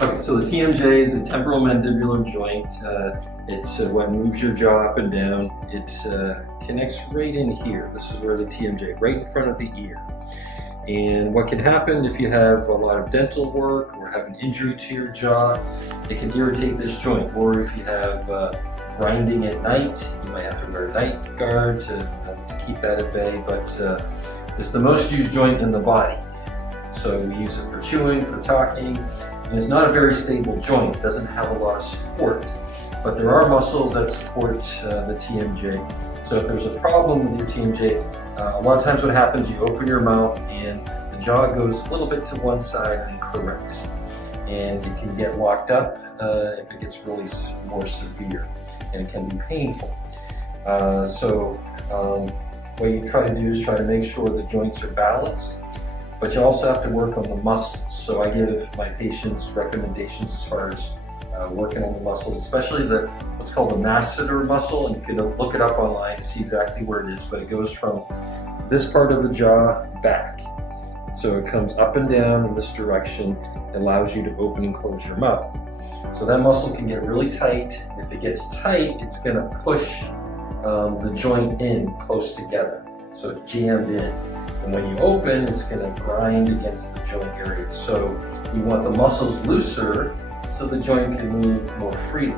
Okay, so the TMJ is a temporomandibular joint. It's what moves your jaw up and down. It connects right in here. This is where the TMJ, right in front of the ear. And what can happen if you have a lot of dental work or have an injury to your jaw, it can irritate this joint. Or if you have grinding at night, you might have to wear a night guard to keep that at bay. But it's the most used joint in the body. So we use it for chewing, for talking. And it's not a very stable joint. It doesn't have a lot of support. But there are muscles that support the TMJ. So if there's a problem with your TMJ, a lot of times what happens, you open your mouth and the jaw goes a little bit to one side and corrects. And it can get locked up if it gets really more severe. And it can be painful. What you try to do is try to make sure the joints are balanced. But you also have to work on the muscles. So I give my patients recommendations as far as working on the muscles, especially what's called the masseter muscle, and you can look it up online to see exactly where it is, but it goes from this part of the jaw back. So it comes up and down in this direction, it allows you to open and close your mouth. So that muscle can get really tight. If it gets tight, it's going to push the joint in close together. So it's jammed in. And when you open, it's going to grind against the joint area. So you want the muscles looser so the joint can move more freely.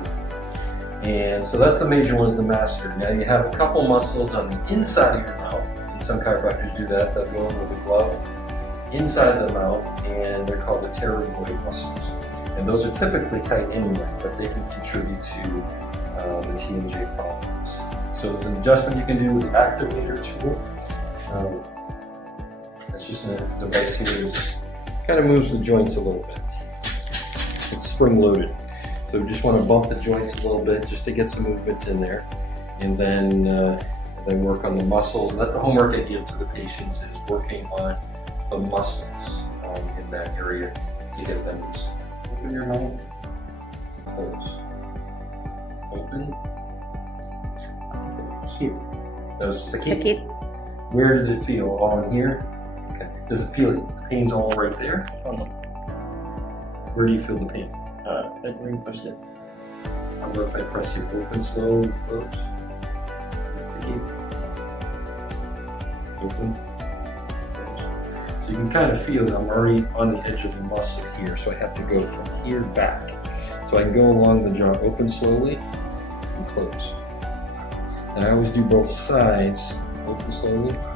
And so that's the major one, is the masseter. Now you have a couple muscles on the inside of your mouth, and some chiropractors do that go in with a glove inside the mouth, and they're called the pterygoid muscles. And those are typically tight anyway, but they can contribute to the TMJ problems. So there's an adjustment you can do with the activator tool. It's just a device here that kind of moves the joints a little bit. It's spring loaded. So we just want to bump the joints a little bit just to get some movement in there. And then work on the muscles. And that's the homework I give to the patients, is working on the muscles in that area to get them loose. Open your mouth, close. Open. Here. That was sakit. Where did it feel? All in here? Okay. Does it feel the pain's all right there? Where do you feel the pain? Like where you push it. How about if I press you open, slow, close? That's the key. Open, close. So you can kind of feel that I'm already on the edge of the muscle here, so I have to go from here back. So I can go along the jaw, open slowly and close. And I always do both sides, open slowly, close.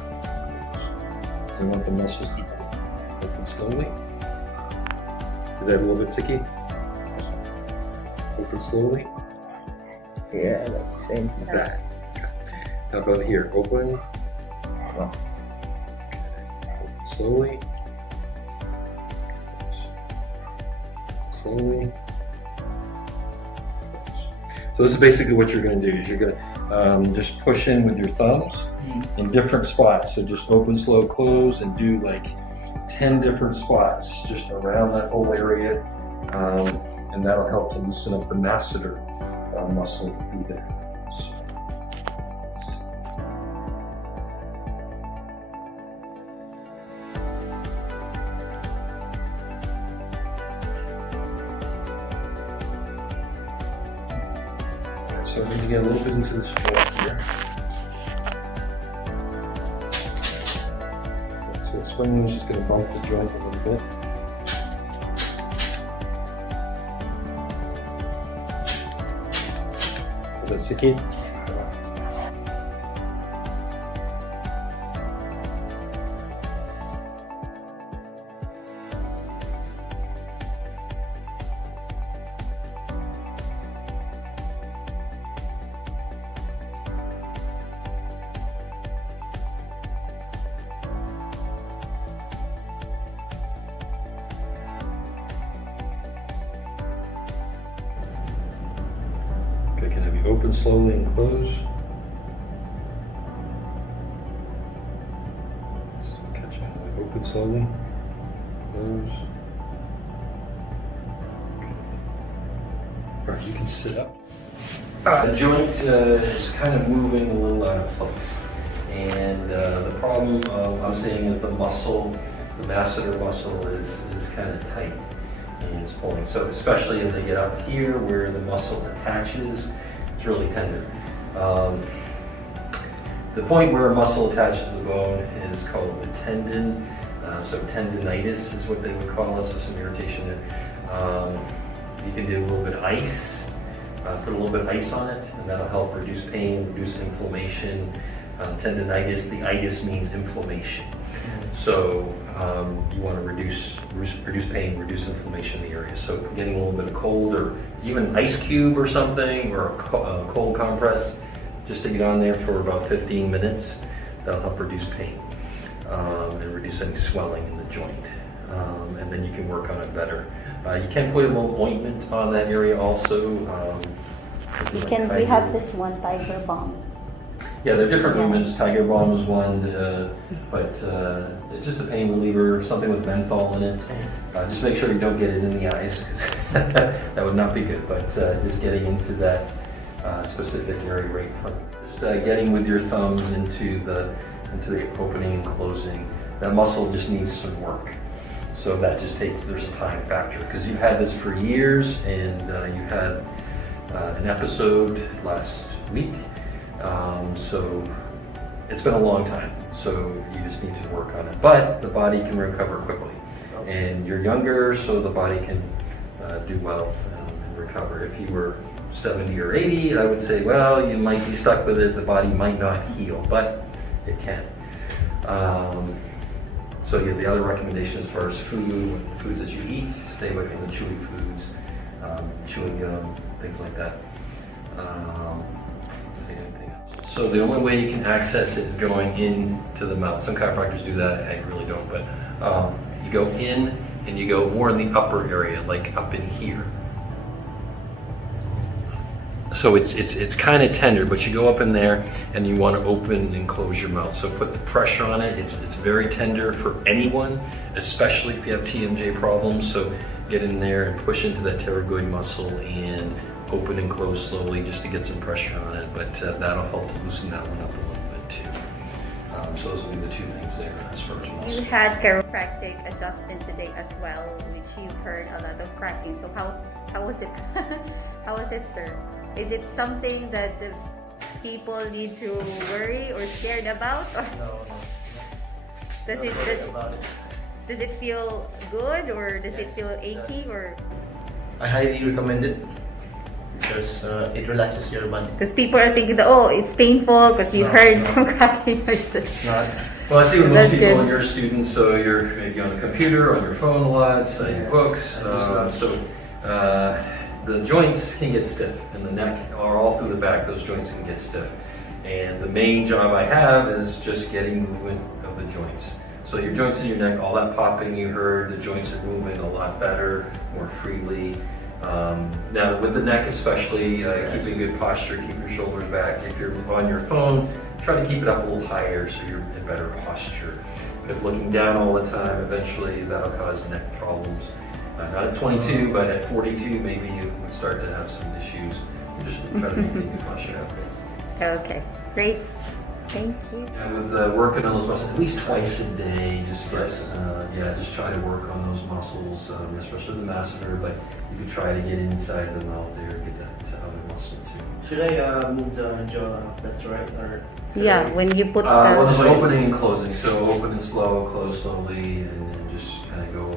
Because I want the muscles equal. Open slowly. Is that a little bit sticky? Open slowly. Yeah, that's same. That. Okay. How about here? Open. Open slowly. Close. Slowly. Close. So this is basically what you're going to do. Is you're going to just push in with your thumbs in different spots. So just open, slow, close, and do like 10 different spots just around that whole area, and that'll help to loosen up the masseter muscle through there. So I'm going to get a little bit into this joint here. So the spring is just going to bump the joint a little bit. Is that sticky? Okay, can I have you open slowly and close? Still catching it. Open slowly, close. Okay. All right, you can sit up. The joint is kind of moving a little out of place. And the problem I'm saying is the muscle, the masseter muscle is kind of tight. and it's pulling. So especially as I get up here where the muscle attaches, it's really tender. The point where a muscle attaches to the bone is called the tendon. So tendinitis is what they would call it, so some irritation there. You can do a little bit of ice, put a little bit of ice on it, and that'll help reduce pain, reduce inflammation. Tendinitis, the itis means inflammation. So you want to reduce pain, reduce inflammation in the area. So getting a little bit of cold, or even an ice cube or something, or a cold compress, just to get on there for about 15 minutes, that'll help reduce pain and reduce any swelling in the joint. And then you can work on it better. You can put a little ointment on that area also. We have this one Tiger Balm. Yeah, there are different movements. Tiger Balm is one, but it's just a pain reliever, something with menthol in it. Just make sure you don't get it in the eyes, because that would not be good. But just getting into that specific area right in front. Just getting with your thumbs into the opening and closing. That muscle just needs some work. So that just there's a time factor, because you've had this for years, and you had an episode last week. So it's been a long time, so you just need to work on it. But the body can recover quickly, and you're younger, so the body can do well and recover. If you were 70 or 80, I would say, well, you might be stuck with it. The body might not heal, but it can. So yeah, the other recommendation as far as foods that you eat, stay away from the chewy foods, chewing gum, things like that. Let's see, anything else. So the only way you can access it is going into the mouth. Some chiropractors do that, I really don't, but you go in and you go more in the upper area, like up in here. So it's kind of tender, but you go up in there and you want to open and close your mouth. So put the pressure on it. It's very tender for anyone, especially if you have TMJ problems. So get in there and push into that pterygoid muscle and open and close slowly, just to get some pressure on it. But that'll help to loosen that one up a little bit too. So those will be the two things there as far as muscle. You had chiropractic adjustment today as well, which you've heard a lot of cracking. So how was it? How was it, sir? Is it something that the people need to worry or scared about? Or No. does it feel good, or does it feel achy, or? I highly recommend it because it relaxes your body. Because people are thinking that, oh, it's painful because you heard some cracking noises. It's not. Well, I see with That's most people, good. when you're a student, so you're maybe on a computer, on your phone a lot, studying books. The joints can get stiff, and the neck, or all through the back, those joints can get stiff. And the main job I have is just getting movement of the joints. So your joints in your neck, all that popping you heard, the joints are moving a lot better, more freely. Now with the neck especially, keeping good posture, keep your shoulders back. If you're on your phone, try to keep it up a little higher so you're in better posture. Because looking down all the time, eventually that'll cause neck problems. Not at 22, but at 42, maybe you would start to have some issues. Just try to maintain good posture out there. Okay, great. Thank you. Yeah, with working on those muscles at least twice a day, just try to work on those muscles, especially the masseter. But you could try to get inside the mouth there, get that other muscle too. Should I move the jaw left to right, or? Yeah, when you put Well, just the... opening and closing. So open and slow, close slowly, and then just kind of go